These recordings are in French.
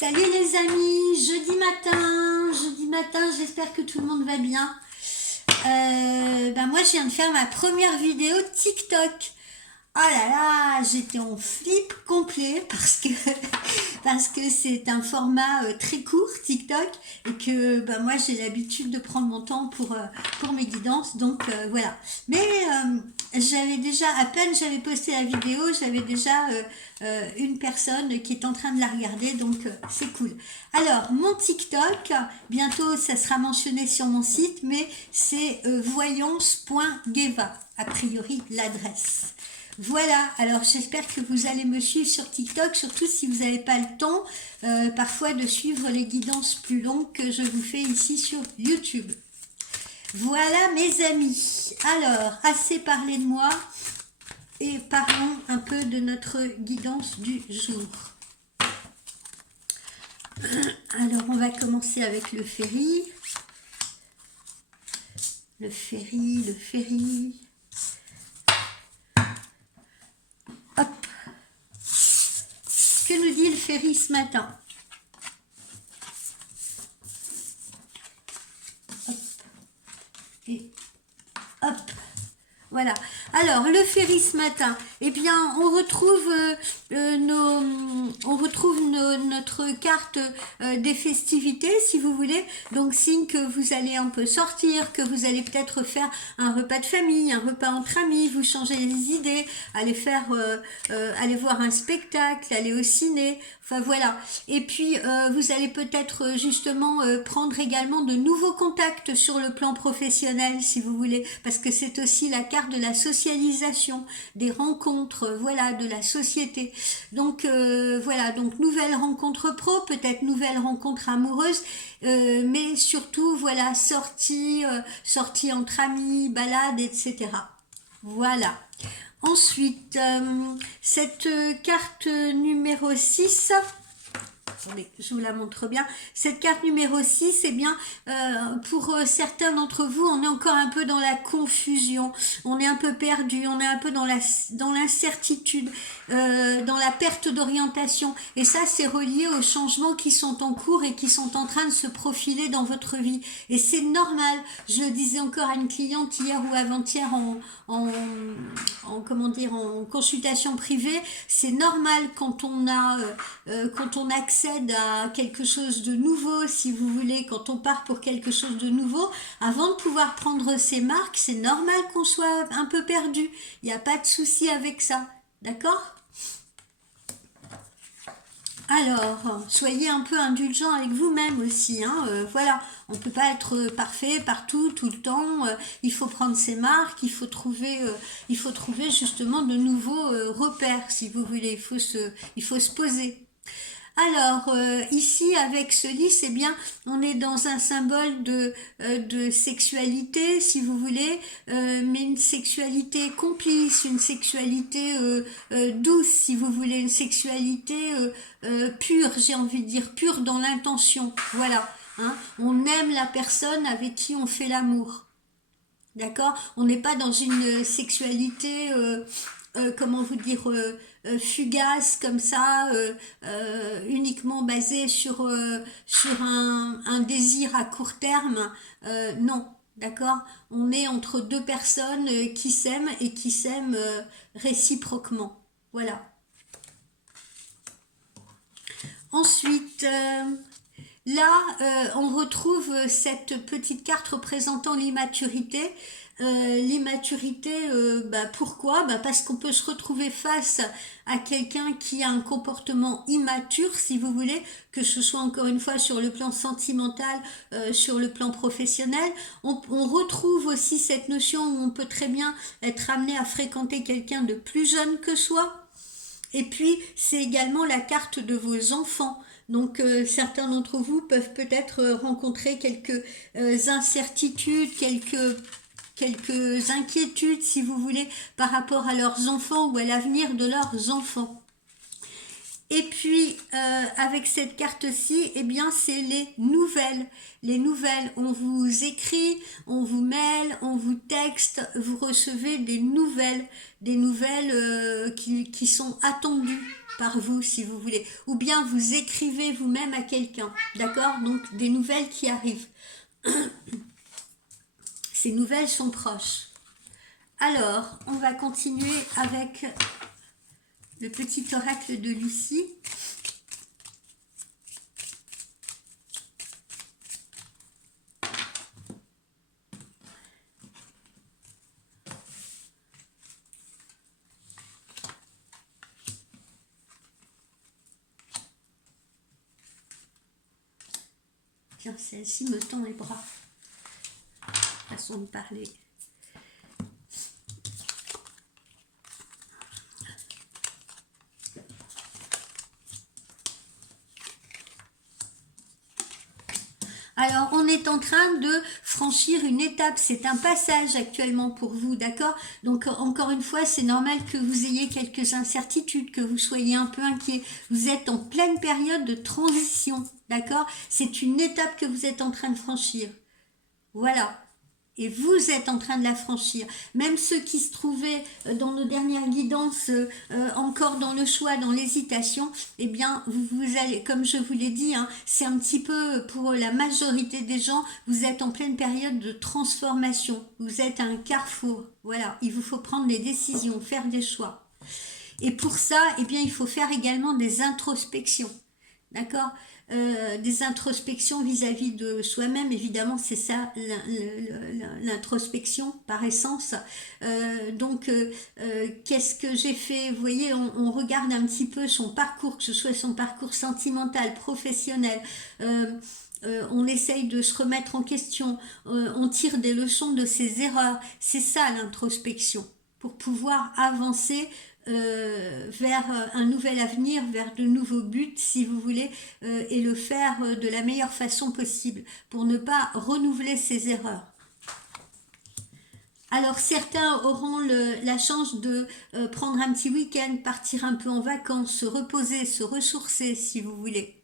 Salut les amis, jeudi matin, j'espère que tout le monde va bien. Moi je viens de faire ma première vidéo TikTok. Oh là là, j'étais en flip complet parce que c'est un format très court TikTok et que moi j'ai l'habitude de prendre mon temps pour mes guidances, donc voilà. Mais j'avais déjà, à peine j'avais posté la vidéo, j'avais déjà une personne qui est en train de la regarder, donc c'est cool. Alors mon TikTok, bientôt ça sera mentionné sur mon site, mais c'est voyance.geva, a priori l'adresse. Voilà, alors j'espère que vous allez me suivre sur TikTok, surtout si vous n'avez pas le temps parfois de suivre les guidances plus longues que je vous fais ici sur YouTube. Voilà mes amis, alors assez parlé de moi et parlons un peu de notre guidance du jour. Alors on va commencer avec le ferry. Le ferry. Hop. Que nous dit le ferry ce matin? Hop. Et hop. Voilà. Alors, le ferry ce matin, eh bien, on retrouve notre carte des festivités, si vous voulez. Donc, signe que vous allez un peu sortir, que vous allez peut-être faire un repas de famille, un repas entre amis, vous changez les idées, aller voir un spectacle, aller au ciné. Enfin, voilà. Et puis, vous allez peut-être justement prendre également de nouveaux contacts sur le plan professionnel, si vous voulez, parce que c'est aussi la carte de la socialisation, des rencontres, voilà, de la société. Donc voilà, donc nouvelles rencontres pro, peut-être nouvelles rencontres amoureuses, mais surtout voilà, sortie entre amis, balade, etc. Voilà. Ensuite, cette carte numéro 6, attendez, je vous la montre bien. Cette carte numéro 6, eh bien, pour certains d'entre vous, on est encore un peu dans la confusion, on est un peu perdu, on est un peu dans l'incertitude, dans la perte d'orientation. Et ça, c'est relié aux changements qui sont en cours et qui sont en train de se profiler dans votre vie. Et c'est normal. Je le disais encore à une cliente hier ou avant-hier en consultation privée, c'est normal quand on accède à quelque chose de nouveau, si vous voulez, quand on part pour quelque chose de nouveau, avant de pouvoir prendre ses marques, c'est normal qu'on soit un peu perdu. Il n'y a pas de souci avec ça. D'accord ? Alors, soyez un peu indulgent avec vous-même aussi, hein, voilà, on ne peut pas être parfait partout, tout le temps, il faut prendre ses marques, il faut trouver justement de nouveaux repères, si vous voulez, il faut se poser. Alors, ici, avec ce lys, eh bien, on est dans un symbole de sexualité, si vous voulez, mais une sexualité complice, une sexualité douce, si vous voulez, une sexualité pure, j'ai envie de dire, pure dans l'intention. Voilà, hein. On aime la personne avec qui on fait l'amour. D'accord? On n'est pas dans une sexualité, comment vous dire, fugace comme ça, uniquement basée sur un désir à court terme. Non, d'accord? On est entre deux personnes qui s'aiment et qui s'aiment réciproquement. Voilà. Ensuite, là, on retrouve cette petite carte représentant l'immaturité. L'immaturité, pourquoi? Parce qu'on peut se retrouver face à quelqu'un qui a un comportement immature, si vous voulez, que ce soit encore une fois sur le plan sentimental, sur le plan professionnel. On retrouve aussi cette notion où on peut très bien être amené à fréquenter quelqu'un de plus jeune que soi. Et puis, c'est également la carte de vos enfants. Donc, certains d'entre vous peuvent peut-être rencontrer quelques incertitudes, quelques inquiétudes, si vous voulez, par rapport à leurs enfants ou à l'avenir de leurs enfants. Et puis, avec cette carte-ci, eh bien, c'est les nouvelles. Les nouvelles, on vous écrit, on vous mail, on vous texte, vous recevez des nouvelles qui sont attendues par vous, si vous voulez. Ou bien vous écrivez vous-même à quelqu'un, d'accord? Donc, des nouvelles qui arrivent. Ces nouvelles sont proches. Alors, on va continuer avec le petit oracle de Lucie. Tiens, celle-ci me tend les bras. Façon de parler. Alors, on est en train de franchir une étape. C'est un passage actuellement pour vous, d'accord? Donc, encore une fois, c'est normal que vous ayez quelques incertitudes, que vous soyez un peu inquiet. Vous êtes en pleine période de transition, d'accord? C'est une étape que vous êtes en train de franchir. Voilà. Et vous êtes en train de la franchir. Même ceux qui se trouvaient dans nos dernières guidances, encore dans le choix, dans l'hésitation, eh bien, vous allez, comme je vous l'ai dit, hein, c'est un petit peu pour la majorité des gens, vous êtes en pleine période de transformation. Vous êtes à un carrefour. Voilà, il vous faut prendre des décisions, faire des choix. Et pour ça, eh bien, il faut faire également des introspections. D'accord? Des introspections vis-à-vis de soi-même, évidemment, c'est ça l'introspection par essence. Qu'est-ce que j'ai fait? Vous voyez, on regarde un petit peu son parcours, que ce soit son parcours sentimental, professionnel. On essaye de se remettre en question, on tire des leçons de ses erreurs. C'est ça l'introspection, pour pouvoir avancer vers un nouvel avenir, vers de nouveaux buts, si vous voulez, et le faire de la meilleure façon possible, pour ne pas renouveler ses erreurs. Alors certains auront la chance de prendre un petit week-end, partir un peu en vacances, se reposer, se ressourcer, si vous voulez.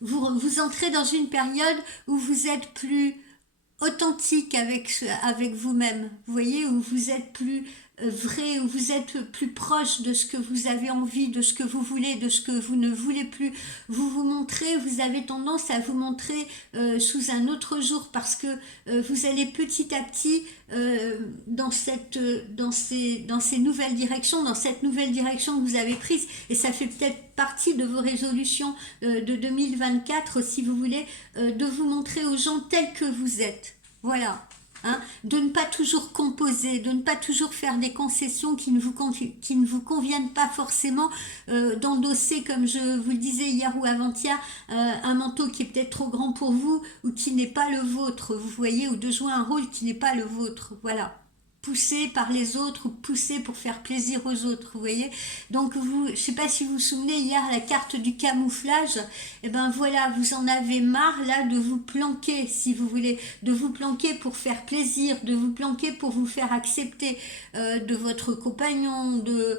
Vous entrez dans une période où vous êtes plus authentique avec vous-même, vous voyez, où vous êtes plus vrai, où vous êtes plus proche de ce que vous avez envie, de ce que vous voulez, de ce que vous ne voulez plus. Vous vous montrez, vous avez tendance à vous montrer sous un autre jour, parce que vous allez petit à petit dans ces nouvelles directions, dans cette nouvelle direction que vous avez prise, et ça fait peut-être partie de vos résolutions de 2024, si vous voulez, de vous montrer aux gens tels que vous êtes. Voilà. Hein, de ne pas toujours composer, de ne pas toujours faire des concessions qui ne vous conviennent pas forcément, d'endosser, comme je vous le disais hier ou avant-hier, un manteau qui est peut-être trop grand pour vous ou qui n'est pas le vôtre, vous voyez, ou de jouer un rôle qui n'est pas le vôtre. Voilà. Poussé par les autres ou poussé pour faire plaisir aux autres, vous voyez. Donc je ne sais pas si vous vous souvenez, hier, la carte du camouflage, et ben voilà, vous en avez marre là de vous planquer, si vous voulez, de vous planquer pour faire plaisir, de vous planquer pour vous faire accepter de votre compagnon, de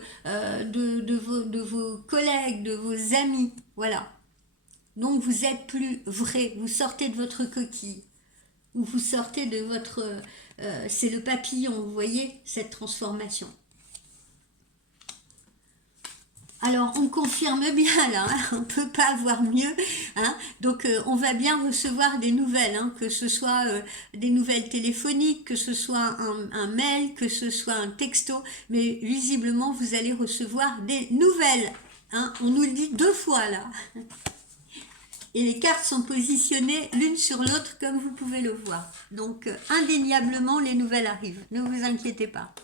vos collègues, de vos amis, voilà. Donc vous êtes plus vrai, vous sortez de votre coquille, ou vous sortez de votre... c'est le papillon, vous voyez, cette transformation. Alors, on confirme bien là, hein, on ne peut pas avoir mieux. Hein, donc, on va bien recevoir des nouvelles, hein, que ce soit des nouvelles téléphoniques, que ce soit un mail, que ce soit un texto. Mais visiblement, vous allez recevoir des nouvelles. Hein, on nous le dit 2 fois là. Et les cartes sont positionnées l'une sur l'autre, comme vous pouvez le voir. Donc, indéniablement, les nouvelles arrivent. Ne vous inquiétez pas.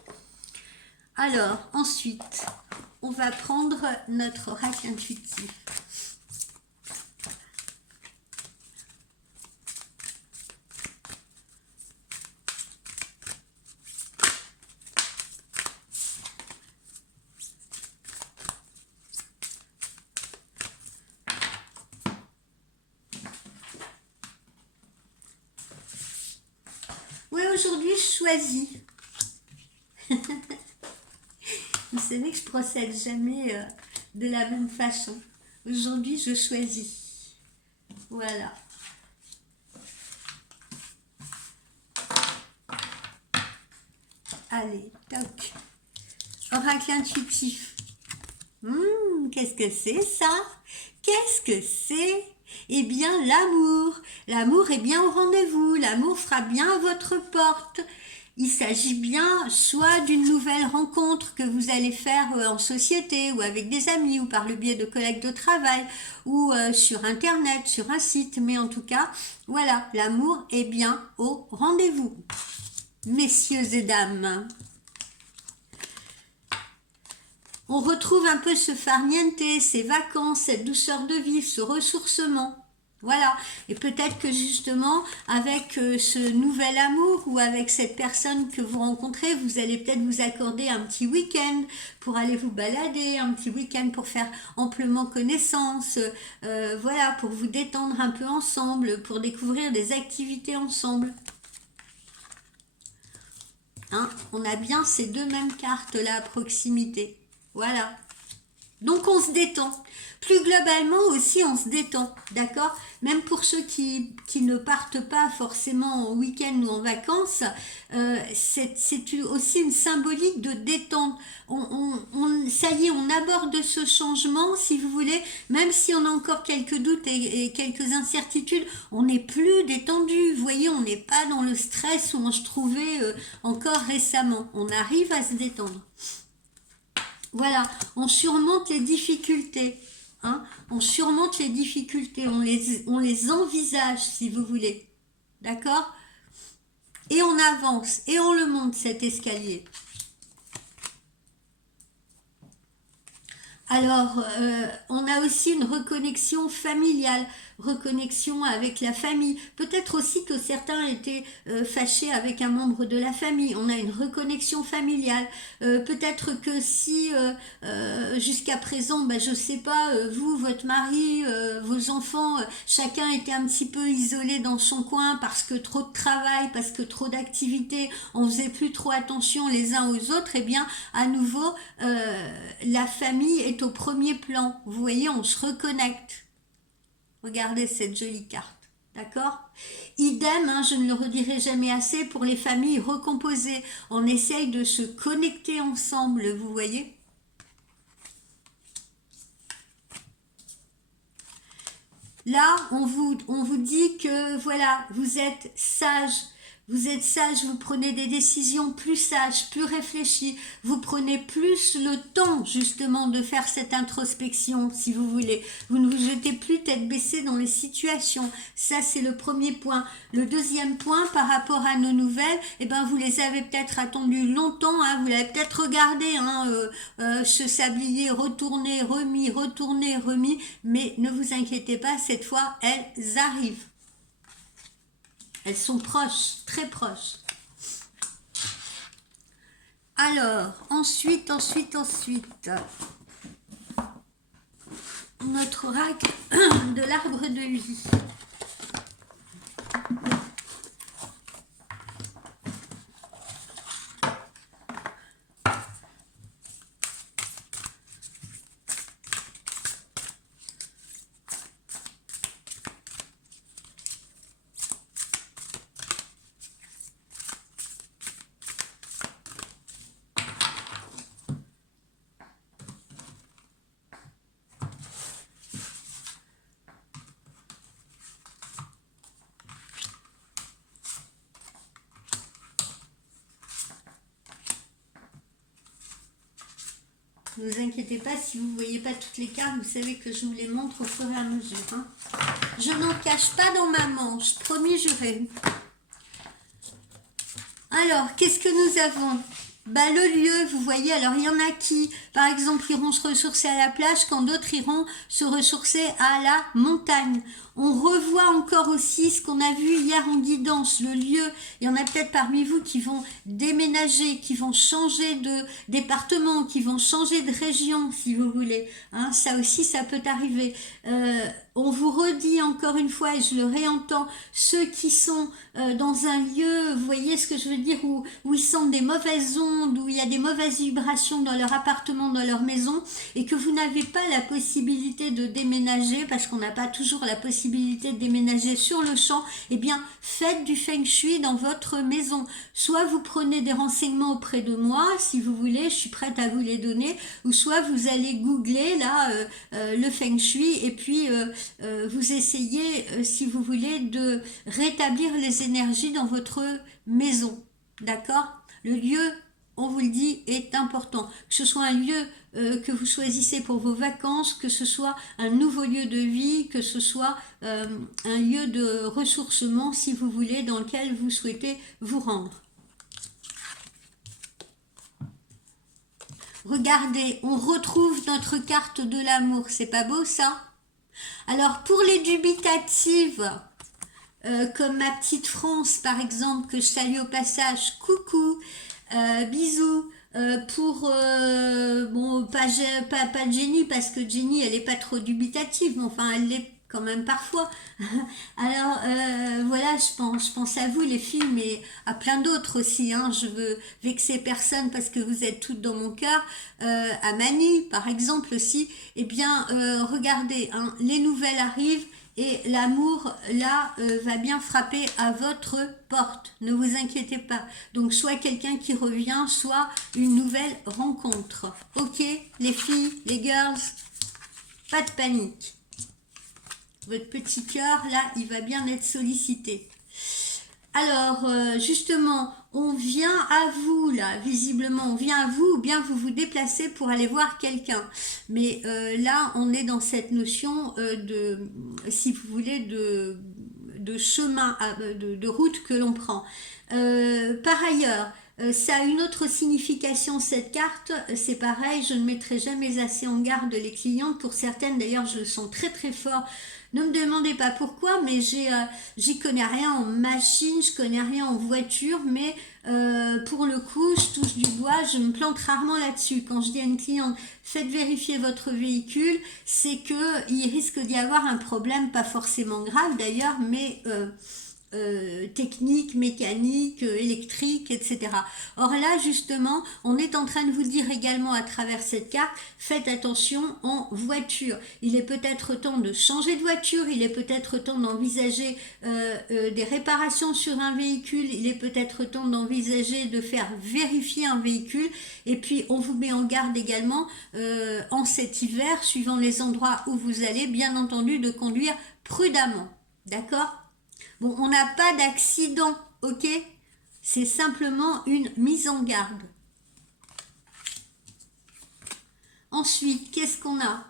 Alors, ensuite, on va prendre notre oracle intuitif. Oui, aujourd'hui, je choisis. Vous savez que je procède jamais de la même façon. Aujourd'hui, je choisis. Voilà. Allez, toc. Oracle intuitif. Qu'est-ce que c'est ça? Qu'est-ce que c'est? Eh bien, l'amour. L'amour est bien au rendez-vous. L'amour fera bien à votre porte. Il s'agit bien soit d'une nouvelle rencontre que vous allez faire en société ou avec des amis ou par le biais de collègues de travail ou sur Internet, sur un site. Mais en tout cas, voilà, l'amour est bien au rendez-vous. Messieurs et dames. On retrouve un peu ce farniente, ces vacances, cette douceur de vivre, ce ressourcement. Voilà. Et peut-être que justement, avec ce nouvel amour ou avec cette personne que vous rencontrez, vous allez peut-être vous accorder un petit week-end pour aller vous balader, un petit week-end pour faire amplement connaissance, voilà, pour vous détendre un peu ensemble, pour découvrir des activités ensemble. Hein, on a bien ces deux mêmes cartes là à proximité. Voilà. Donc on se détend. Plus globalement aussi on se détend, d'accord? Même pour ceux qui ne partent pas forcément en week-end ou en vacances, c'est aussi une symbolique de détente. Ça y est, on aborde ce changement, si vous voulez, même si on a encore quelques doutes et quelques incertitudes, on n'est plus détendu. Vous voyez, on n'est pas dans le stress où on se trouvait encore récemment. On arrive à se détendre. Voilà, on surmonte les difficultés, hein, on surmonte les difficultés, on les envisage si vous voulez, d'accord? Et on avance, et on le monte cet escalier. Alors, on a aussi une reconnexion familiale, reconnexion avec la famille. Peut-être aussi que certains étaient fâchés avec un membre de la famille. On a une reconnexion familiale. Peut-être que si jusqu'à présent, je sais pas, vous, votre mari, vos enfants, chacun était un petit peu isolé dans son coin parce que trop de travail, parce que trop d'activités, on faisait plus trop attention les uns aux autres, et bien à nouveau, la famille est au premier plan. Vous voyez, on se reconnecte. Regardez cette jolie carte. D'accord? Idem, hein, je ne le redirai jamais assez, pour les familles recomposées. On essaye de se connecter ensemble, vous voyez? Là, on vous dit que, voilà, vous êtes sage. Vous êtes sage, vous prenez des décisions plus sages, plus réfléchies. Vous prenez plus le temps, justement, de faire cette introspection, si vous voulez. Vous ne vous jetez plus tête baissée dans les situations. Ça, c'est le premier point. Le deuxième point, par rapport à nos nouvelles, eh ben, vous les avez peut-être attendues longtemps, hein, vous l'avez peut-être regardé, hein, ce sablier retourné, remis, mais ne vous inquiétez pas, cette fois, elles arrivent. Elles sont proches, très proches. Alors, ensuite, notre oracle de l'arbre de vie. Ne vous inquiétez pas, si vous ne voyez pas toutes les cartes, vous savez que je vous les montre au fur et à mesure. Hein. Je n'en cache pas dans ma manche, promis juré. Alors, qu'est-ce que nous avons? Le lieu, vous voyez, alors il y en a qui, par exemple, iront se ressourcer à la plage, quand d'autres iront se ressourcer à la montagne. On revoit encore aussi ce qu'on a vu hier en guidance, le lieu. Il y en a peut-être parmi vous qui vont déménager, qui vont changer de département, qui vont changer de région, si vous voulez. Hein, ça aussi, ça peut arriver. on vous redit encore une fois, et je le réentends, ceux qui sont dans un lieu, vous voyez ce que je veux dire, où ils sentent des mauvaises ondes, où il y a des mauvaises vibrations dans leur appartement, dans leur maison, et que vous n'avez pas la possibilité de déménager, parce qu'on n'a pas toujours la possibilité de déménager sur le champ, eh bien, faites du feng shui dans votre maison. Soit vous prenez des renseignements auprès de moi, si vous voulez, je suis prête à vous les donner, ou soit vous allez googler là le feng shui et puis vous essayez, si vous voulez, de rétablir les énergies dans votre maison. D'accord? Le lieu, on vous le dit, est important. Que ce soit un lieu que vous choisissez pour vos vacances, que ce soit un nouveau lieu de vie, que ce soit un lieu de ressourcement, si vous voulez, dans lequel vous souhaitez vous rendre. Regardez, on retrouve notre carte de l'amour. C'est pas beau ça? Alors pour les dubitatives, comme ma petite France par exemple, que je salue au passage, coucou, bisous, pour bon pas Jenny, parce que Jenny elle est pas trop dubitative, mais enfin elle l'est quand même parfois. Alors voilà, je pense à vous les filles, mais à plein d'autres aussi, hein. Je veux vexer personne parce que vous êtes toutes dans mon cœur. À Manu par exemple aussi. Eh bien regardez, hein, les nouvelles arrivent. Et l'amour, là, va bien frapper à votre porte. Ne vous inquiétez pas. Donc, soit quelqu'un qui revient, soit une nouvelle rencontre. Ok, les filles, les girls, pas de panique. Votre petit cœur, là, il va bien être sollicité. Alors, justement, on vient à vous, là, visiblement, on vient à vous, ou bien vous vous déplacez pour aller voir quelqu'un. Mais là, on est dans cette notion si vous voulez, de chemin, de route que l'on prend. Par ailleurs, ça a une autre signification cette carte, c'est pareil, je ne mettrai jamais assez en garde les clientes, pour certaines d'ailleurs je le sens très très fort. Ne me demandez pas pourquoi, mais j'y connais rien en machine, je connais rien en voiture, mais pour le coup, je touche du bois, je me plante rarement là-dessus. Quand je dis à une cliente, faites vérifier votre véhicule, c'est qu'il risque d'y avoir un problème, pas forcément grave d'ailleurs, mais technique, mécanique, électrique, etc. Or là, justement, on est en train de vous dire également à travers cette carte, faites attention en voiture. Il est peut-être temps de changer de voiture, il est peut-être temps d'envisager des réparations sur un véhicule, il est peut-être temps d'envisager de faire vérifier un véhicule, et puis on vous met en garde également en cet hiver, suivant les endroits où vous allez, bien entendu, de conduire prudemment. D'accord ? Bon, on n'a pas d'accident, ok? C'est simplement une mise en garde. Ensuite, qu'est-ce qu'on a?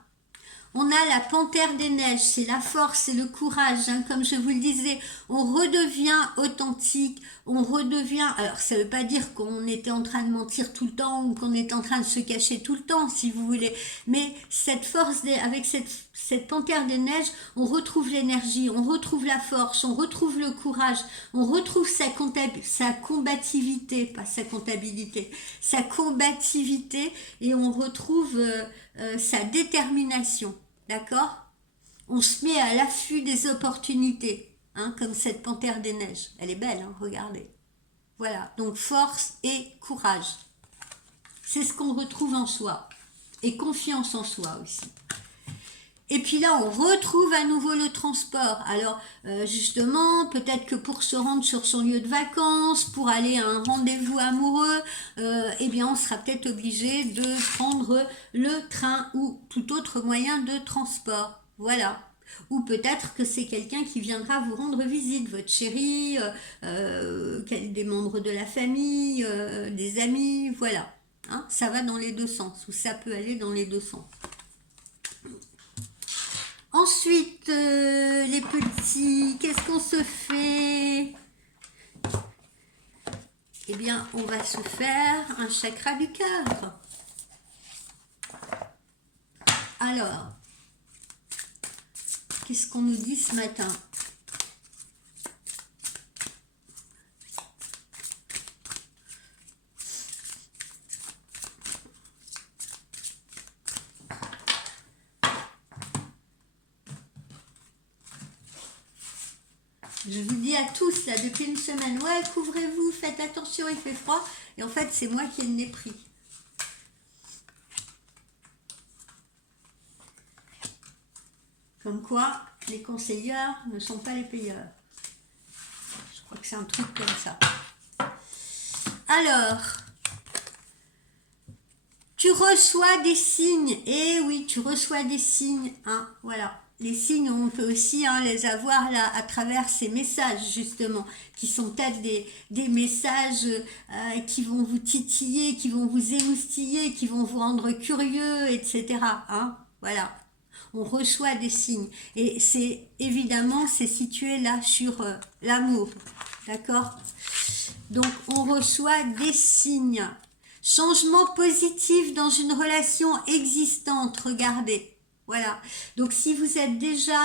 On a la panthère des neiges, c'est la force, c'est le courage, hein, comme je vous le disais, on redevient authentique, on redevient, alors ça ne veut pas dire qu'on était en train de mentir tout le temps ou qu'on est en train de se cacher tout le temps, si vous voulez, mais cette force, avec cette panthère des neiges, on retrouve l'énergie, on retrouve la force, on retrouve le courage, on retrouve sa combativité, pas sa comptabilité, sa combativité, et on retrouve sa détermination. D'accord? On se met à l'affût des opportunités, hein, comme cette panthère des neiges. Elle est belle, hein, regardez. Voilà, donc force et courage. C'est ce qu'on retrouve en soi. Et confiance en soi aussi. Et puis là, on retrouve à nouveau le transport. Alors, justement, peut-être que pour se rendre sur son lieu de vacances, pour aller à un rendez-vous amoureux, eh bien, on sera peut-être obligé de prendre le train ou tout autre moyen de transport. Voilà. Ou peut-être que c'est quelqu'un qui viendra vous rendre visite, votre chéri, des membres de la famille, des amis, voilà. Hein, ça va dans les deux sens, ou ça peut aller dans les deux sens. Ensuite, les petits, qu'est-ce qu'on se fait? Eh bien, on va se faire un chakra du cœur. Alors, qu'est-ce qu'on nous dit ce matin? Je vous dis à tous, là, depuis une semaine, ouais, couvrez-vous, faites attention, il fait froid. Et en fait, c'est moi qui ai le nez pris. Comme quoi, les conseilleurs ne sont pas les payeurs. Je crois que c'est un truc comme ça. Alors, tu reçois des signes. Eh oui, tu reçois des signes. Hein, voilà. Les signes, on peut aussi les avoir là à travers ces messages, justement, qui sont peut-être des messages qui vont vous titiller, qui vont vous émoustiller, qui vont vous rendre curieux, etc. Hein, voilà. On reçoit des signes. Et c'est évidemment, c'est situé là sur l'amour. D'accord? Donc, on reçoit des signes. Changement positif dans une relation existante, regardez. Voilà. Donc, si vous êtes déjà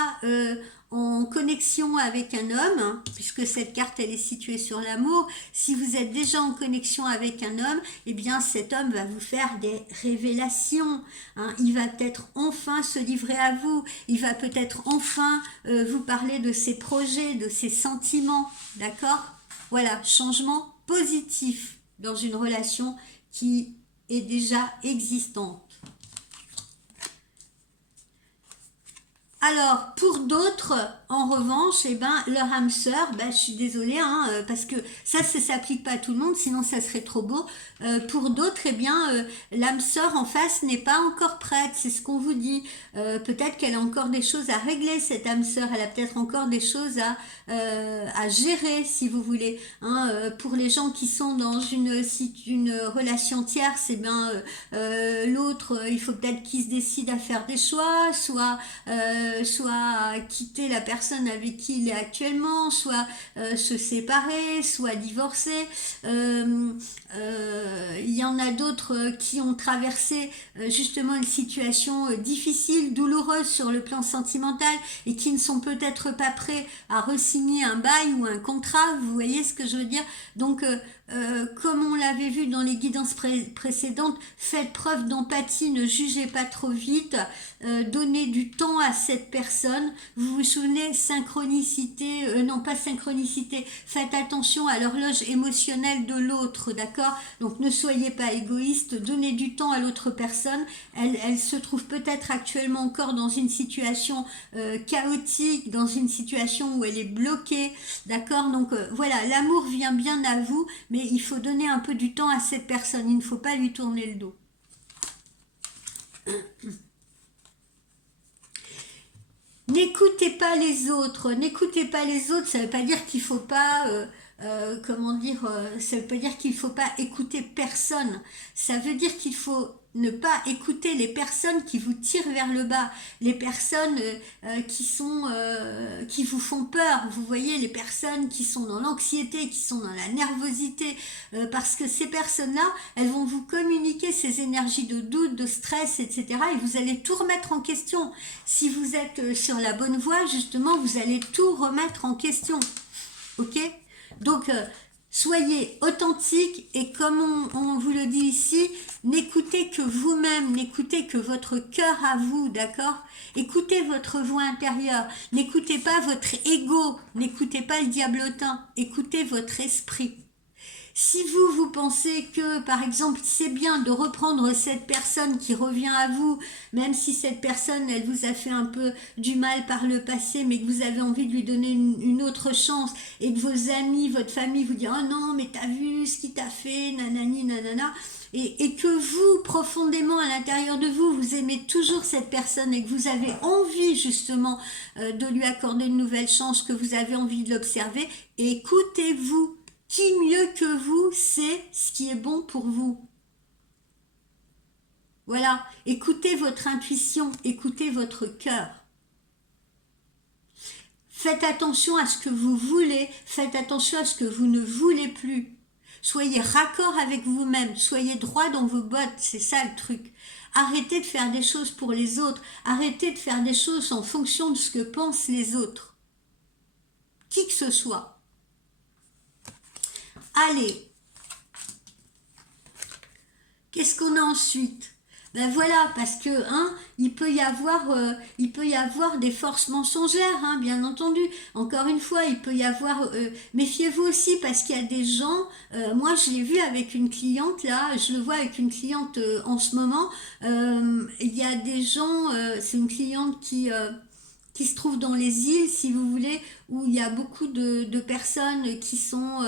en connexion avec un homme, hein, puisque cette carte, elle est située sur l'amour, si vous êtes déjà en connexion avec un homme, eh bien, cet homme va vous faire des révélations. Hein. Il va peut-être enfin se livrer à vous. Il va peut-être enfin vous parler de ses projets, de ses sentiments. D'accord ? Voilà, changement positif dans une relation qui est déjà existante. Alors, pour d'autres, en revanche, eh ben, leur âme sœur, je suis désolée, parce que ça s'applique pas à tout le monde, sinon ça serait trop beau. Pour d'autres, eh bien, l'âme sœur en face n'est pas encore prête, c'est ce qu'on vous dit. Peut-être qu'elle a encore des choses à régler, cette âme sœur, elle a peut-être encore des choses à gérer, si vous voulez. Pour les gens qui sont dans une relation tierce, eh bien, l'autre, il faut peut-être qu'il se décide à faire des choix, soit quitter la personne avec qui il est actuellement, soit se séparer, soit divorcer. Il y en a d'autres qui ont traversé justement une situation difficile, douloureuse sur le plan sentimental et qui ne sont peut-être pas prêts à re-signer un bail ou un contrat, vous voyez ce que je veux dire? Donc comme on l'avait vu dans les guidances précédentes, faites preuve d'empathie, ne jugez pas trop vite, donnez du temps à cette personne. Vous vous souvenez, synchronicité, non pas synchronicité, faites attention à l'horloge émotionnelle de l'autre, d'accord? Donc ne soyez pas égoïste, donnez du temps à l'autre personne. Elle se trouve peut-être actuellement encore dans une situation chaotique, dans une situation où elle est bloquée, d'accord? Donc voilà, l'amour vient bien à vous, mais il faut donner un peu du temps à cette personne, il ne faut pas lui tourner le dos. N'écoutez pas les autres, ça ne veut pas dire qu'il faut pas, ça veut pas dire qu'il faut pas écouter personne, ça veut dire qu'il faut ne pas écouter les personnes qui vous tirent vers le bas, les personnes qui vous font peur, vous voyez, les personnes qui sont dans l'anxiété, qui sont dans la nervosité, parce que ces personnes-là, elles vont vous communiquer ces énergies de doute, de stress, etc. et vous allez tout remettre en question. Si vous êtes sur la bonne voie, justement, vous allez tout remettre en question. Ok ? Donc, soyez authentique et comme on vous le dit ici, n'écoutez que vous-même, n'écoutez que votre cœur à vous, d'accord? Écoutez votre voix intérieure, n'écoutez pas votre ego, n'écoutez pas le diablotin, écoutez votre esprit. Si vous pensez que, par exemple, c'est bien de reprendre cette personne qui revient à vous, même si cette personne, elle vous a fait un peu du mal par le passé, mais que vous avez envie de lui donner une autre chance, et que vos amis, votre famille vous disent « Oh non, mais t'as vu ce qu'il t'a fait, nanani, nanana », et que vous, profondément à l'intérieur de vous, vous aimez toujours cette personne et que vous avez envie justement de lui accorder une nouvelle chance, que vous avez envie de l'observer, écoutez-vous. Qui mieux que vous sait ce qui est bon pour vous? Voilà, écoutez votre intuition, écoutez votre cœur. Faites attention à ce que vous voulez, faites attention à ce que vous ne voulez plus. Soyez raccord avec vous-même, soyez droit dans vos bottes, c'est ça le truc. Arrêtez de faire des choses pour les autres, arrêtez de faire des choses en fonction de ce que pensent les autres. Qui que ce soit. Allez, qu'est-ce qu'on a ensuite? Ben voilà, parce que hein, il peut y avoir des forces mensongères, hein, bien entendu. Encore une fois, il peut y avoir. Méfiez-vous aussi parce qu'il y a des gens. Moi, je l'ai vu avec une cliente là. Je le vois avec une cliente en ce moment. Il y a des gens. C'est une cliente qui se trouve dans les îles, si vous voulez, où il y a beaucoup de personnes qui sont,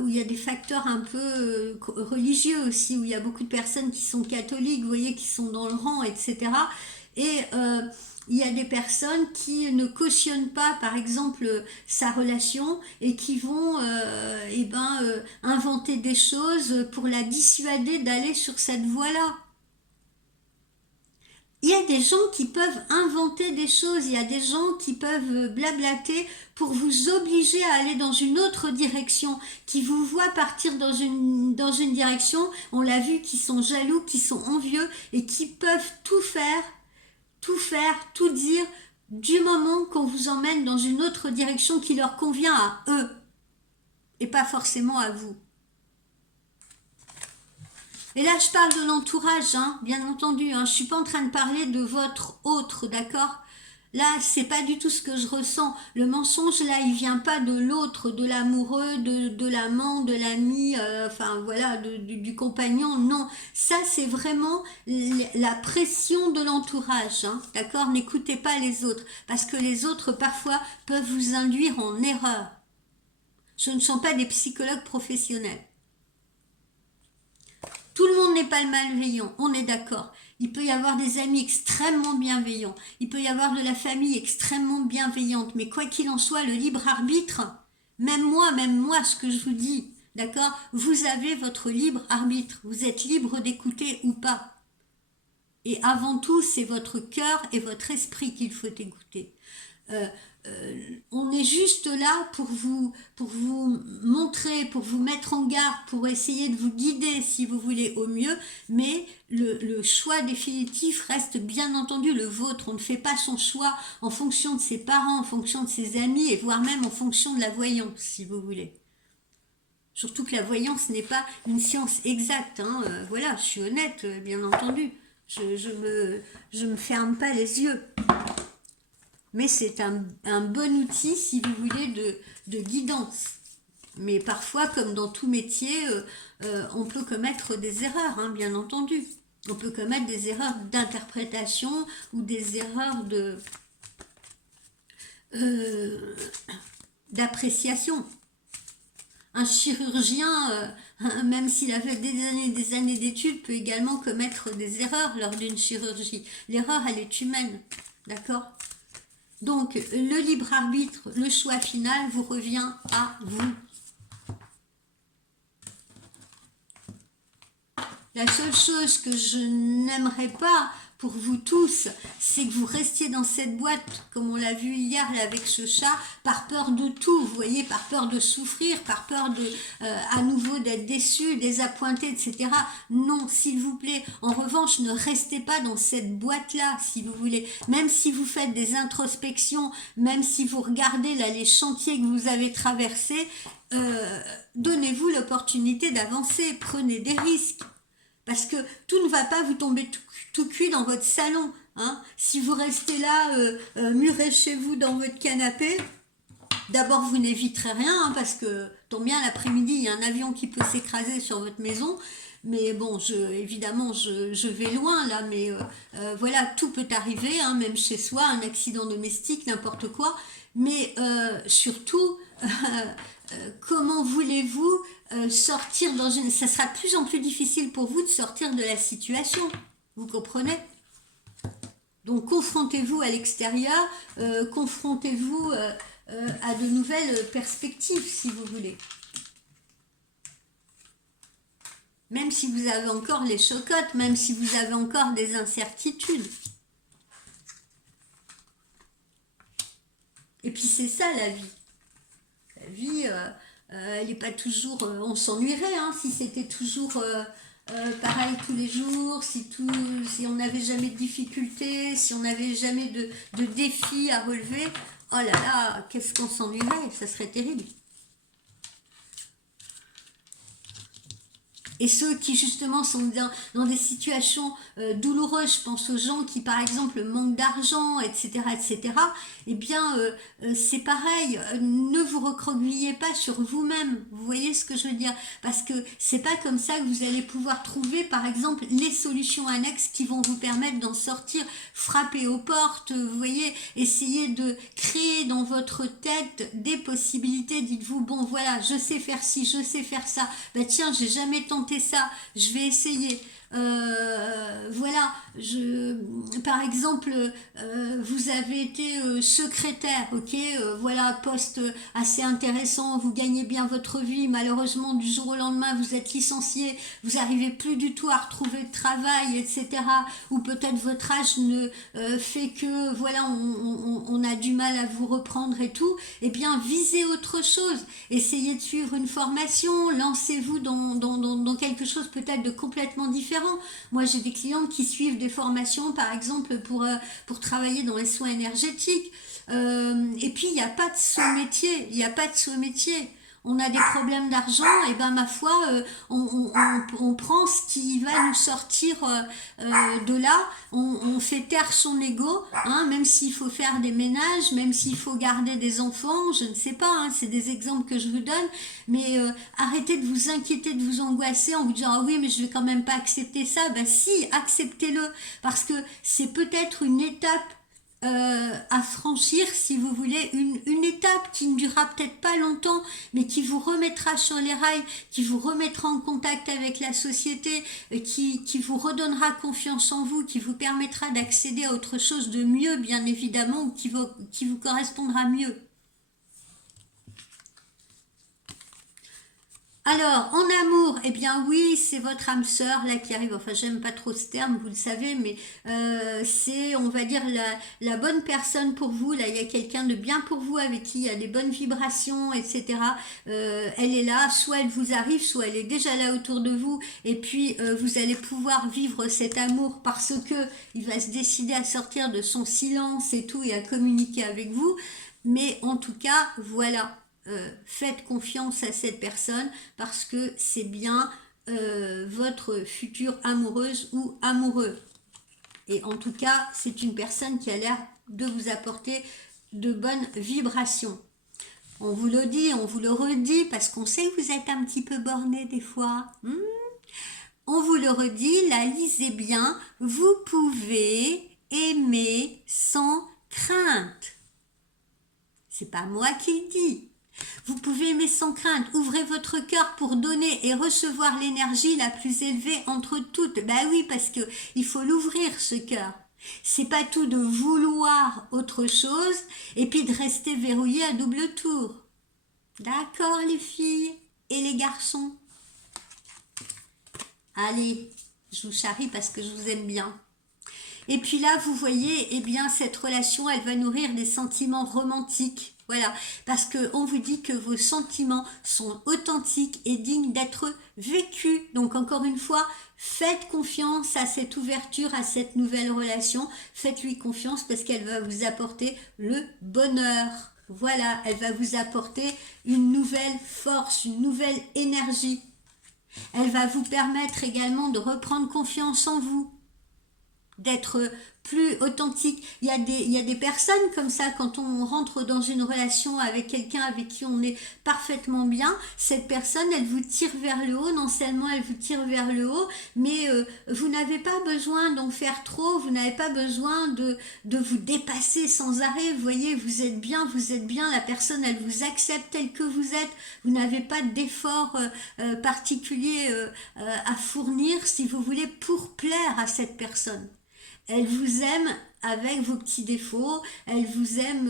où il y a des facteurs un peu religieux aussi, où il y a beaucoup de personnes qui sont catholiques, vous voyez, qui sont dans le rang, etc. Et il y a des personnes qui ne cautionnent pas, par exemple, sa relation et qui vont inventer des choses pour la dissuader d'aller sur cette voie-là. Il y a des gens qui peuvent inventer des choses, il y a des gens qui peuvent blablater pour vous obliger à aller dans une autre direction, qui vous voient partir dans une direction, on l'a vu, qui sont jaloux, qui sont envieux et qui peuvent tout faire, tout dire, du moment qu'on vous emmène dans une autre direction qui leur convient à eux et pas forcément à vous. Et là, je parle de l'entourage, hein, bien entendu. Hein, je suis pas en train de parler de votre autre, d'accord? Là, c'est pas du tout ce que je ressens. Le mensonge, là, il vient pas de l'autre, de l'amoureux, de l'amant, de l'ami, enfin voilà, du compagnon. Non, ça, c'est vraiment la pression de l'entourage, hein, d'accord? N'écoutez pas les autres, parce que les autres, parfois, peuvent vous induire en erreur. Ce ne sont pas des psychologues professionnels. Tout le monde n'est pas malveillant, on est d'accord. Il peut y avoir des amis extrêmement bienveillants. Il peut y avoir de la famille extrêmement bienveillante. Mais quoi qu'il en soit, le libre arbitre, même moi, ce que je vous dis, d'accord, vous avez votre libre arbitre. Vous êtes libre d'écouter ou pas. Et avant tout, c'est votre cœur et votre esprit qu'il faut écouter. On est juste là pour vous montrer, pour vous mettre en garde, pour essayer de vous guider si vous voulez au mieux, mais le choix définitif reste bien entendu le vôtre. On ne fait pas son choix en fonction de ses parents, en fonction de ses amis, et voire même en fonction de la voyance, si vous voulez. Surtout que la voyance n'est pas une science exacte, hein. Voilà, je suis honnête, bien entendu. Je me ferme pas les yeux. Mais c'est un bon outil, si vous voulez, de guidance. Mais parfois, comme dans tout métier, on peut commettre des erreurs, hein, bien entendu. On peut commettre des erreurs d'interprétation ou des erreurs d'appréciation. Un chirurgien, même s'il a fait des années d'études, peut également commettre des erreurs lors d'une chirurgie. L'erreur, elle est humaine, d'accord ? Donc, le libre arbitre, le choix final vous revient à vous. La seule chose que je n'aimerais pas pour vous tous, c'est que vous restiez dans cette boîte, comme on l'a vu hier là, avec ce chat, par peur de tout, vous voyez, par peur de souffrir, par peur de, à nouveau d'être déçu, désappointé, etc. Non, s'il vous plaît. En revanche, ne restez pas dans cette boîte-là, si vous voulez. Même si vous faites des introspections, même si vous regardez là les chantiers que vous avez traversés, donnez-vous l'opportunité d'avancer, prenez des risques. Parce que tout ne va pas vous tomber tout cuit dans votre salon. Hein. Si vous restez là, muré chez vous dans votre canapé, d'abord vous n'éviterez rien, hein, parce que tombe bien l'après-midi, il y a un avion qui peut s'écraser sur votre maison. Mais bon, évidemment, je vais loin là, mais voilà, tout peut arriver, hein, même chez soi, un accident domestique, n'importe quoi. Mais surtout, comment voulez-vous sortir dans une... Ça sera de plus en plus difficile pour vous de sortir de la situation, vous comprenez? Donc confrontez-vous à l'extérieur, confrontez-vous à de nouvelles perspectives, si vous voulez. Même si vous avez encore les chocottes, même si vous avez encore des incertitudes. Et puis c'est ça la vie. La vie, elle n'est pas toujours... on s'ennuierait hein, si c'était toujours pareil tous les jours, si on n'avait jamais de difficultés, si on n'avait jamais de défis à relever. Oh là là, qu'est-ce qu'on s'ennuierait, ça serait terrible. Et ceux qui justement sont dans des situations douloureuses, je pense aux gens qui par exemple manquent d'argent, etc., eh bien c'est pareil, ne vous recroquevillez pas sur vous-même, vous voyez ce que je veux dire, parce que c'est pas comme ça que vous allez pouvoir trouver par exemple les solutions annexes qui vont vous permettre d'en sortir, frapper aux portes, vous voyez, essayez de créer dans votre tête des possibilités, dites-vous, bon voilà, je sais faire ci, je sais faire ça, bah tiens, j'ai jamais tenté ça, je vais essayer. Voilà, par exemple, vous avez été secrétaire, ok, voilà, poste assez intéressant, vous gagnez bien votre vie, malheureusement du jour au lendemain vous êtes licencié, vous n'arrivez plus du tout à retrouver de travail, etc. Ou peut-être votre âge ne fait que, voilà, on a du mal à vous reprendre et tout, eh bien visez autre chose, essayez de suivre une formation, lancez-vous dans quelque chose peut-être de complètement différent. Moi, j'ai des clientes qui suivent des formations, par exemple, pour travailler dans les soins énergétiques. Et puis, il n'y a pas de sous-métier. Il n'y a pas de sous-métier. On a des problèmes d'argent, et ben ma foi, on prend ce qui va nous sortir de là, on fait taire son ego, hein, même s'il faut faire des ménages, même s'il faut garder des enfants, je ne sais pas, hein, c'est des exemples que je vous donne, mais arrêtez de vous inquiéter, de vous angoisser en vous disant ah oui mais je vais quand même pas accepter ça, ben si, acceptez-le, parce que c'est peut-être une étape à franchir, si vous voulez, une étape qui ne durera peut-être pas longtemps, mais qui vous remettra sur les rails, qui vous remettra en contact avec la société, qui vous redonnera confiance en vous, qui vous permettra d'accéder à autre chose de mieux, bien évidemment, ou qui vous correspondra mieux. Alors, en amour, eh bien oui, c'est votre âme sœur là qui arrive. Enfin, j'aime pas trop ce terme, vous le savez, mais c'est, on va dire, la bonne personne pour vous. Là, il y a quelqu'un de bien pour vous, avec qui il y a des bonnes vibrations, etc. Elle est là, soit elle vous arrive, soit elle est déjà là autour de vous. Et puis, vous allez pouvoir vivre cet amour parce que il va se décider à sortir de son silence et tout et à communiquer avec vous. Mais en tout cas, voilà. Faites confiance à cette personne parce que c'est bien votre future amoureuse ou amoureux. Et en tout cas, c'est une personne qui a l'air de vous apporter de bonnes vibrations. On vous le dit, on vous le redit parce qu'on sait que vous êtes un petit peu borné des fois. On vous le redit, la lisez bien, vous pouvez aimer sans crainte. C'est pas moi qui le dis. Vous pouvez aimer sans crainte, ouvrez votre cœur pour donner et recevoir l'énergie la plus élevée entre toutes. Ben oui, parce que il faut l'ouvrir ce cœur. C'est pas tout de vouloir autre chose et puis de rester verrouillé à double tour. D'accord les filles et les garçons? Allez, je vous charrie parce que je vous aime bien. Et puis là, vous voyez, eh bien, cette relation, elle va nourrir des sentiments romantiques. Voilà, parce qu'on vous dit que vos sentiments sont authentiques et dignes d'être vécus. Donc encore une fois, faites confiance à cette ouverture, à cette nouvelle relation. Faites-lui confiance parce qu'elle va vous apporter le bonheur. Voilà, elle va vous apporter une nouvelle force, une nouvelle énergie. Elle va vous permettre également de reprendre confiance en vous, d'être plus authentique. Il y a des personnes comme ça, quand on rentre dans une relation avec quelqu'un avec qui on est parfaitement bien, cette personne, elle vous tire vers le haut, non seulement elle vous tire vers le haut, mais vous n'avez pas besoin d'en faire trop, vous n'avez pas besoin de vous dépasser sans arrêt, vous voyez, vous êtes bien, la personne, elle vous accepte tel que vous êtes, vous n'avez pas d'effort particulier à fournir, si vous voulez, pour plaire à cette personne. Elle vous aime avec vos petits défauts, elle vous aime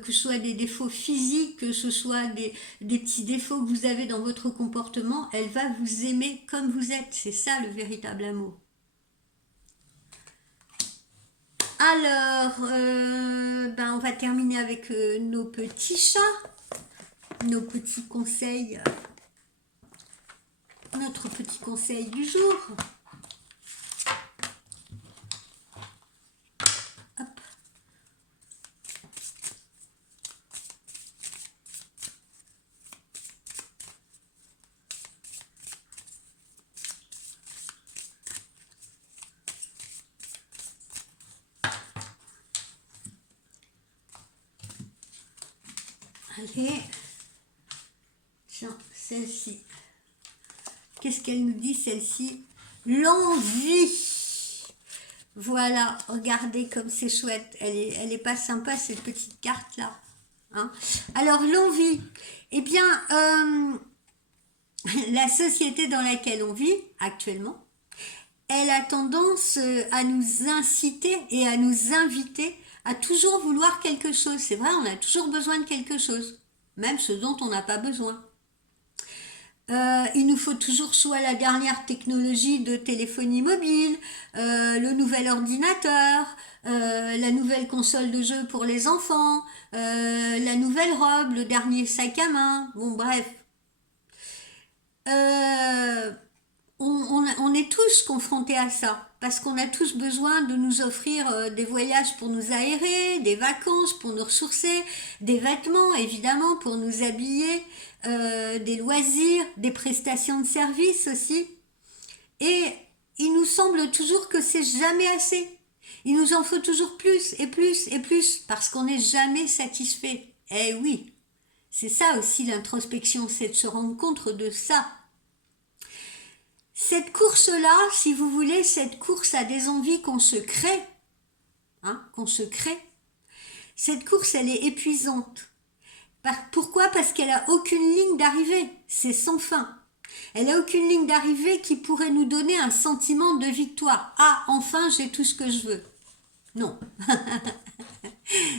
que ce soit des défauts physiques, que ce soit des petits défauts que vous avez dans votre comportement, elle va vous aimer comme vous êtes, c'est ça le véritable amour. Alors, on va terminer avec nos petits chats, nos petits conseils, notre petit conseil du jour. Allez, tiens, celle-ci. Qu'est-ce qu'elle nous dit, celle-ci? L'envie. Voilà, regardez comme c'est chouette. Elle est pas sympa, cette petite carte-là. Hein, alors, l'envie. Eh bien, la société dans laquelle on vit actuellement, elle a tendance à nous inciter et à nous inviter à toujours vouloir quelque chose. C'est vrai, on a toujours besoin de quelque chose, même ce dont on n'a pas besoin. Il nous faut toujours soit la dernière technologie de téléphonie mobile, le nouvel ordinateur, la nouvelle console de jeu pour les enfants, la nouvelle robe, le dernier sac à main, bon bref. On est tous confrontés à ça, parce qu'on a tous besoin de nous offrir des voyages pour nous aérer, des vacances pour nous ressourcer, des vêtements évidemment pour nous habiller, des loisirs, des prestations de services aussi. Et il nous semble toujours que c'est jamais assez. Il nous en faut toujours plus et plus et plus, parce qu'on n'est jamais satisfait. Eh oui, c'est ça aussi l'introspection, c'est de se rendre compte de ça. Cette course-là, si vous voulez, cette course à des envies qu'on se crée, cette course, elle est épuisante. Pourquoi? Parce qu'elle n'a aucune ligne d'arrivée, c'est sans fin. Elle n'a aucune ligne d'arrivée qui pourrait nous donner un sentiment de victoire. Ah, enfin, j'ai tout ce que je veux. Non.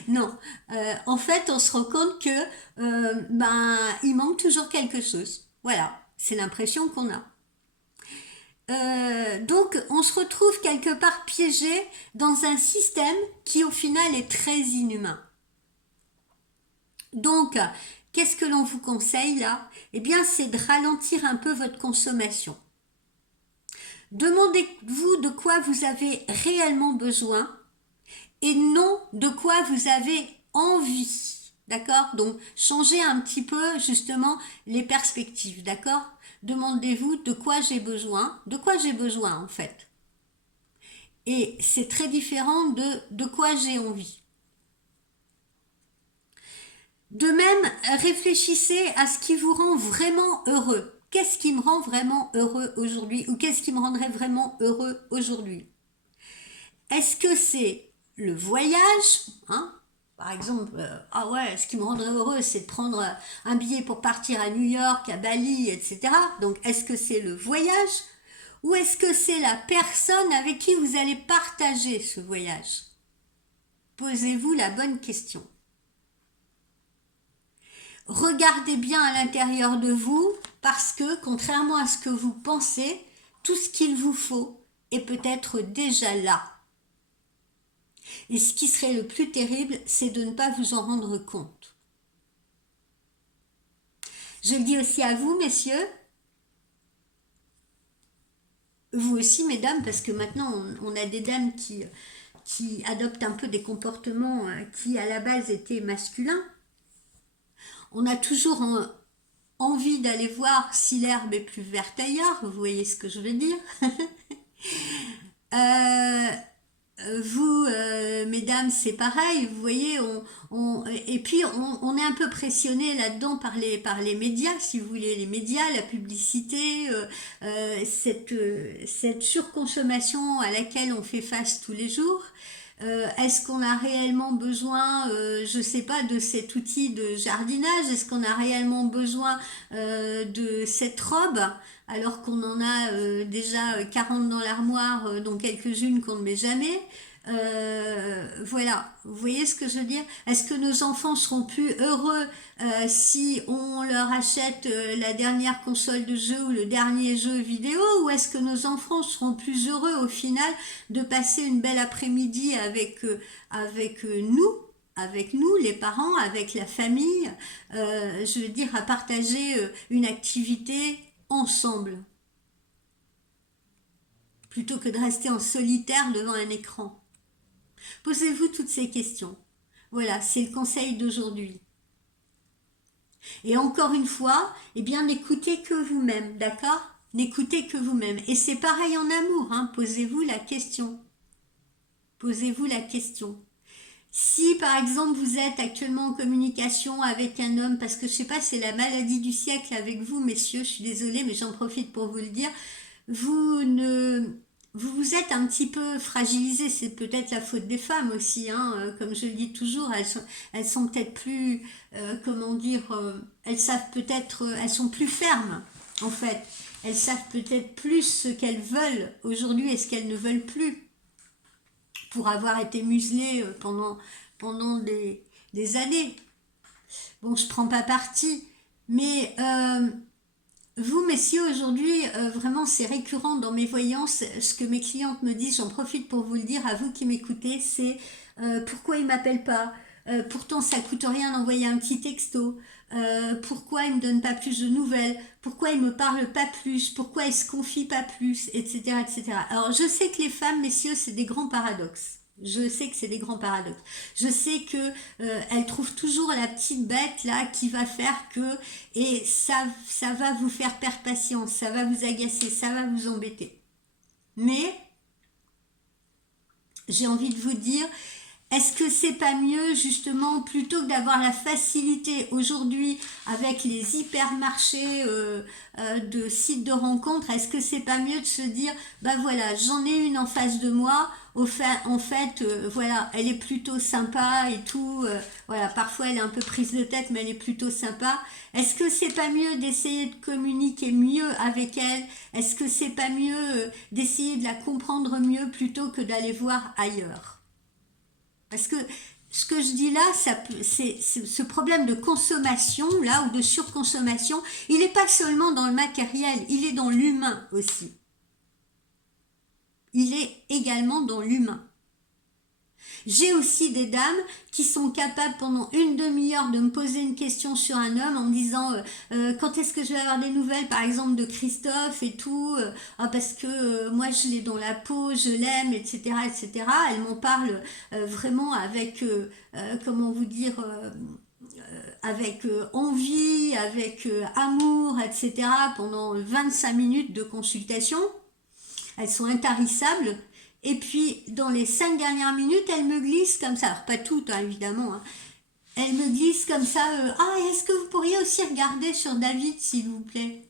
Non. En fait, on se rend compte que il manque toujours quelque chose. Voilà, c'est l'impression qu'on a. Donc on se retrouve quelque part piégé dans un système qui au final est très inhumain. Donc qu'est-ce que l'on vous conseille là? Eh bien c'est de ralentir un peu votre consommation. Demandez-vous de quoi vous avez réellement besoin et non de quoi vous avez envie. D'accord? Donc changez un petit peu justement les perspectives, d'accord? Demandez-vous de quoi j'ai besoin en fait. Et c'est très différent de quoi j'ai envie. De même, réfléchissez à ce qui vous rend vraiment heureux. Qu'est-ce qui me rend vraiment heureux aujourd'hui? Ou qu'est-ce qui me rendrait vraiment heureux aujourd'hui? Est-ce que c'est le voyage, Par exemple, ce qui me rendrait heureux, c'est de prendre un billet pour partir à New York, à Bali, etc. Donc, est-ce que c'est le voyage ou est-ce que c'est la personne avec qui vous allez partager ce voyage? Posez-vous la bonne question. Regardez bien à l'intérieur de vous parce que, contrairement à ce que vous pensez, tout ce qu'il vous faut est peut-être déjà là. Et ce qui serait le plus terrible, c'est de ne pas vous en rendre compte. Je le dis aussi à vous, messieurs, vous aussi, mesdames, parce que maintenant, on a des dames qui adoptent un peu des comportements qui, à la base, étaient masculins. On a toujours envie d'aller voir si l'herbe est plus verte ailleurs, vous voyez ce que je veux dire. Vous, mesdames, c'est pareil, vous voyez, et puis on est un peu pressionné là-dedans par les médias, si vous voulez, les médias, la publicité, cette surconsommation à laquelle on fait face tous les jours. Est-ce qu'on a réellement besoin, je sais pas, de cet outil de jardinage? Est-ce qu'on a réellement besoin de cette robe alors qu'on en a déjà 40 dans l'armoire, dont quelques-unes qu'on ne met jamais? Voilà, vous voyez ce que je veux dire? Est-ce que nos enfants seront plus heureux si on leur achète la dernière console de jeu ou le dernier jeu vidéo, ou est-ce que nos enfants seront plus heureux au final de passer une belle après-midi avec nous, les parents, avec la famille, je veux dire, à partager une activité ensemble, plutôt que de rester en solitaire devant un écran? Posez-vous toutes ces questions. Voilà, c'est le conseil d'aujourd'hui. Et encore une fois, eh bien, n'écoutez que vous-même, d'accord? N'écoutez que vous-même. Et c'est pareil en amour, posez-vous la question. Posez-vous la question. Si par exemple vous êtes actuellement en communication avec un homme, parce que je sais pas, c'est la maladie du siècle avec vous, messieurs, je suis désolée, mais j'en profite pour vous le dire, vous ne vous vous êtes un petit peu fragilisé, c'est peut-être la faute des femmes aussi, hein, comme je le dis toujours, elles sont peut-être plus, comment dire, elles savent peut-être, elles sont plus fermes en fait, elles savent peut-être plus ce qu'elles veulent aujourd'hui et ce qu'elles ne veulent plus pour avoir été muselées pendant des années. Bon, je prends pas parti, mais vous, messieurs, aujourd'hui, vraiment, c'est récurrent dans mes voyances. Ce que mes clientes me disent, j'en profite pour vous le dire, à vous qui m'écoutez, c'est pourquoi ils ne m'appellent pas. Pourtant, ça coûte rien d'envoyer un petit texto. Pourquoi ils me donnent pas plus de nouvelles? Pourquoi ils me parlent pas plus? Pourquoi ils se confient pas plus? Etc., etc. Alors, je sais que les femmes, messieurs, c'est des grands paradoxes. Je sais que c'est des grands paradoxes. Je sais que elles trouvent toujours la petite bête là qui va faire que, et ça va vous faire perdre patience, ça va vous agacer, ça va vous embêter. Mais j'ai envie de vous dire, est-ce que c'est pas mieux justement plutôt que d'avoir la facilité aujourd'hui avec les hypermarchés de sites de rencontres, est-ce que c'est pas mieux de se dire bah voilà, j'en ai une en face de moi, en fait voilà, elle est plutôt sympa et tout, voilà, parfois elle est un peu prise de tête mais elle est plutôt sympa. Est-ce que c'est pas mieux d'essayer de communiquer mieux avec elle? Est-ce que c'est pas mieux d'essayer de la comprendre mieux plutôt que d'aller voir ailleurs? Parce que ce que je dis là, c'est ce problème de consommation là ou de surconsommation, il n'est pas seulement dans le matériel, il est dans l'humain aussi. Il est également dans l'humain. J'ai aussi des dames qui sont capables pendant une demi-heure de me poser une question sur un homme en me disant quand est-ce que je vais avoir des nouvelles par exemple de Christophe et tout, parce que moi je l'ai dans la peau, je l'aime, etc., etc. Elles m'en parlent vraiment avec, comment vous dire, avec envie, avec amour, etc. pendant 25 minutes de consultation. Elles sont intarissables. Et puis, dans les 5 dernières minutes, elles me glissent comme ça. Alors, pas toutes, hein, évidemment. Hein. Elles me glissent comme ça. Ah, est-ce que vous pourriez aussi regarder sur David, s'il vous plaît?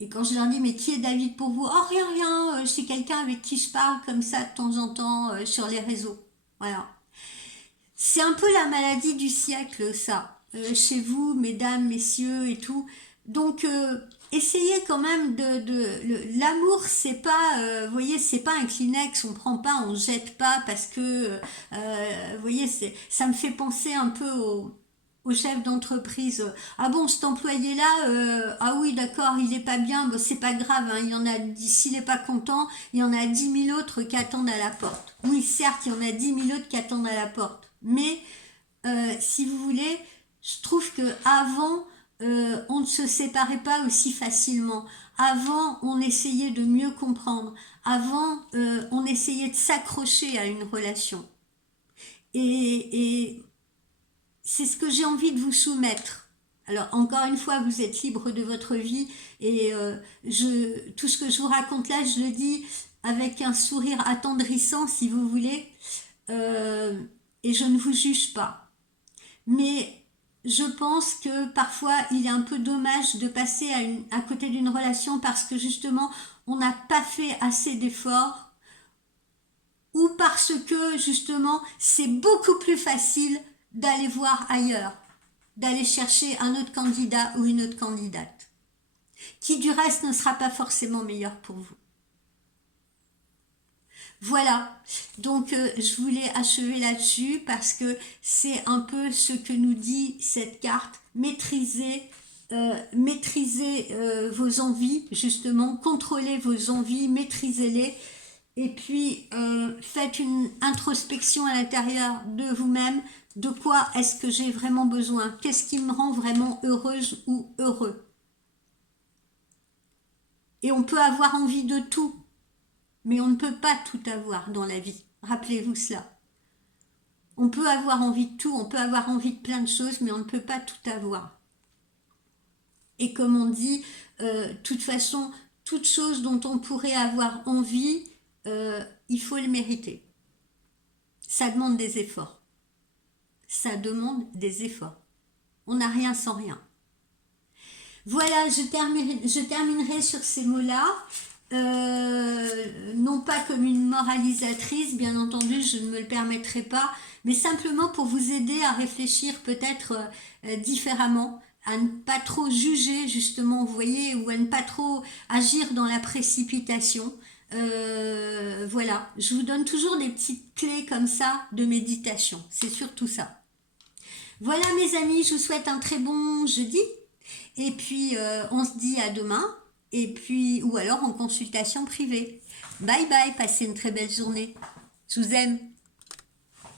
Et quand je leur dis, mais qui est David pour vous? Oh, rien, rien. C'est quelqu'un avec qui je parle comme ça de temps en temps sur les réseaux. Voilà. C'est un peu la maladie du siècle, ça, chez vous, mesdames, messieurs et tout. Donc, essayez quand même l'amour, c'est pas, vous voyez, c'est pas un Kleenex, on prend pas, on jette pas parce que, vous voyez, ça me fait penser un peu au chef d'entreprise. Ah bon, cet employé-là, ah oui, d'accord, il est pas bien, bon, c'est pas grave, hein, il y en a, s'il est pas content, il y en a 10 000 autres qui attendent à la porte. Oui, certes, il y en a 10 000 autres qui attendent à la porte. Mais si vous voulez, je trouve que avant on ne se séparait pas aussi facilement. Avant, on essayait de mieux comprendre. Avant, on essayait de s'accrocher à une relation. Et c'est ce que j'ai envie de vous soumettre. Alors, encore une fois, vous êtes libre de votre vie et tout ce que je vous raconte là, je le dis avec un sourire attendrissant, si vous voulez, euh, et je ne vous juge pas. Mais je pense que parfois il est un peu dommage de passer à côté d'une relation parce que justement on n'a pas fait assez d'efforts ou parce que justement c'est beaucoup plus facile d'aller voir ailleurs, d'aller chercher un autre candidat ou une autre candidate, qui du reste ne sera pas forcément meilleur pour vous. Voilà, donc je voulais achever là-dessus parce que c'est un peu ce que nous dit cette carte. Maîtrisez vos envies, justement, contrôlez vos envies, maîtrisez-les. Et puis, faites une introspection à l'intérieur de vous-même. De quoi est-ce que j'ai vraiment besoin? Qu'est-ce qui me rend vraiment heureuse ou heureux? Et on peut avoir envie de tout. Mais on ne peut pas tout avoir dans la vie. Rappelez-vous cela. On peut avoir envie de tout, on peut avoir envie de plein de choses, mais on ne peut pas tout avoir. Et comme on dit, toute façon, toute chose dont on pourrait avoir envie, il faut le mériter. Ça demande des efforts. ça demande des efforts. On n'a rien sans rien. Voilà, je terminerai sur ces mots-là. Non pas comme une moralisatrice, bien entendu, je ne me le permettrai pas, mais simplement pour vous aider à réfléchir peut-être différemment, à ne pas trop juger justement, vous voyez, ou à ne pas trop agir dans la précipitation. Voilà, je vous donne toujours des petites clés comme ça de méditation, c'est surtout ça. Voilà mes amis, je vous souhaite un très bon jeudi. Et puis, on se dit à demain. Et puis, ou alors en consultation privée. Bye bye, passez une très belle journée. Je vous aime.